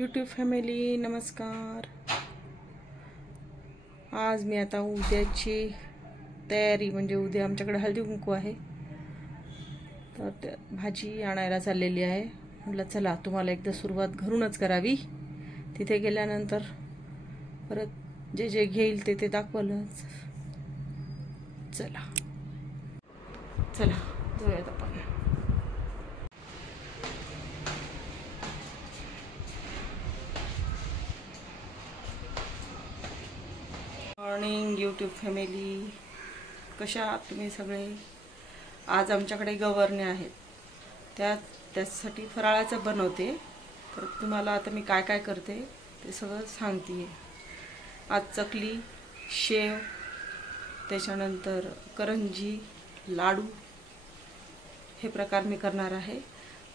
YouTube family नमस्कार। आज मी आता उद्याची तयारी म्हणजे उद्या आमच्याकडे हळदी कुंकू आहे, तर भाजी आणायला चाललेली आहे। म्हटलं चला तुम्हाला एकदा सुरुवात घरूनच करावी, तिथे गेल्यानंतर परत जे जे घेईल ते दाखवलंच। चला चला जाऊयात आपण। मॉर्निंग यूट्यूब फॅमिली, कशा आहात तुम्ही सगळे? आज आमच्याकडे गवरणे आहेत, त्यासाठी फराळाचं बनवते। तर तुम्हाला आता मी काय काय करते ते सगळं सांगते। आज चकली, शेव, त्याच्यानंतर करंजी, लाडू हे प्रकार मी करणार आहे।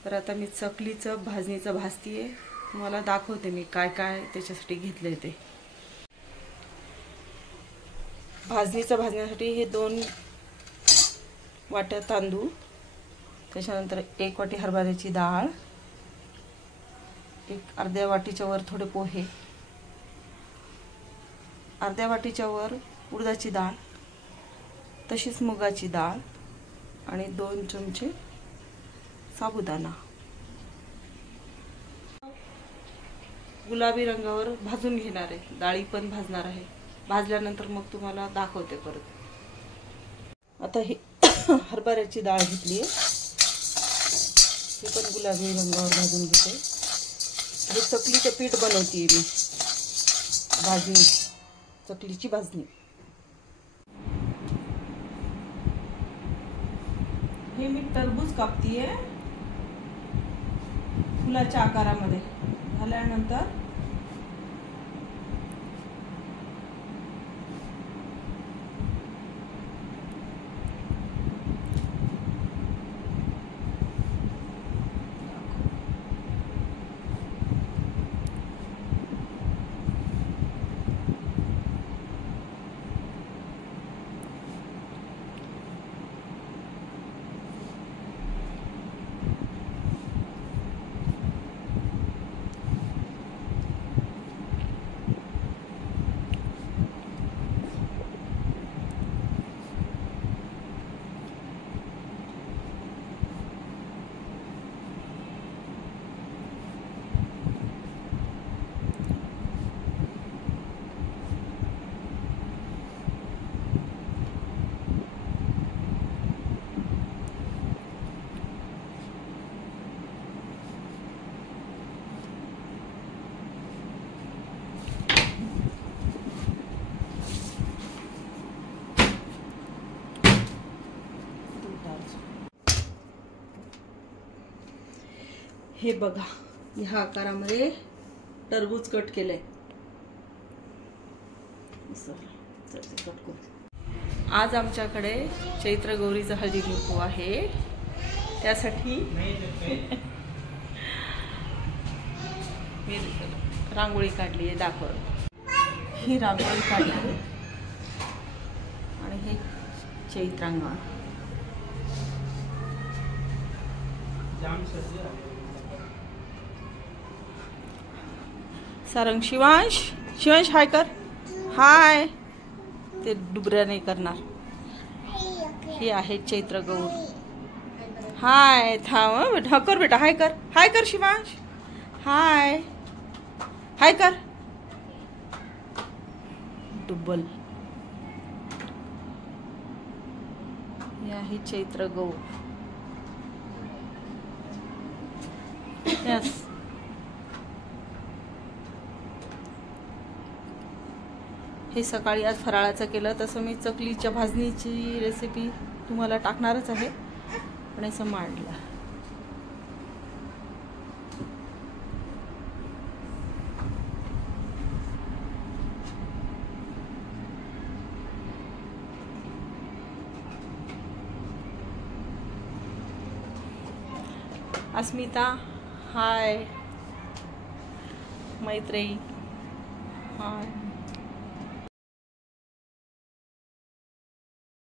तर आता मी चकलीचं भाजणीचं भाजतीये, तुम्हाला दाखवते मी काय काय त्याच्यासाठी घेतले ते। भाजण्यासाठी हे 2 वाट्या तांदूळ, त्याच्यानंतर 1 वाटी हरभऱ्याची डाळ, अर्ध्या वाटीच्या वर थोडे पोहे, अर्ध्या वाटीच्या वर उडदाची डाळ, तशीच मुगाची डाळ आणि 2 चमचे साबुदाणा गुलाबी रंगावर भाजून घेणार आहे। डाळी पण भाजणार आहे, भाजल्यानंतर मग तुम्हाला दाखवते परत। आता ही हरभऱ्याची डाळ घेतली आहे, ही पण गुलाबी रंगावर भाजून घेते। हे चकलीचं पीठ बनवते मी, भाजणी, चकलीची भाजणी। हे मी टरबूज कापतीये फुलाच्या आकारामध्ये, झाल्यानंतर हे बघा, ह्या आकारामध्ये टरबूज कट केलंय। आज आमच्याकडे चैत्र गौरीचा हळदी कुंकू आहे, त्यासाठी मी रांगोळी काढली आहे। दाखव, ही रांगोळी काढली आणि हे चैत्रांगण। सारंग, शिवांश हाय कर, हाय। ते डुबऱ्या नाही करणार। हे आहे चैत्र गौर, हाय। थांब बेटा, कर बेटा, हाय कर शिवांश, हाय कर। डुबल, हे आहे चैत्र गौर। यस, हे सकाळी आज फराळाचं केलं। तसं मी चकलीच्या भाजणीची रेसिपी तुम्हाला टाकणारच आहे, पण असं मांडलं। अस्मिता, हाय। मैत्रेयी, हाय।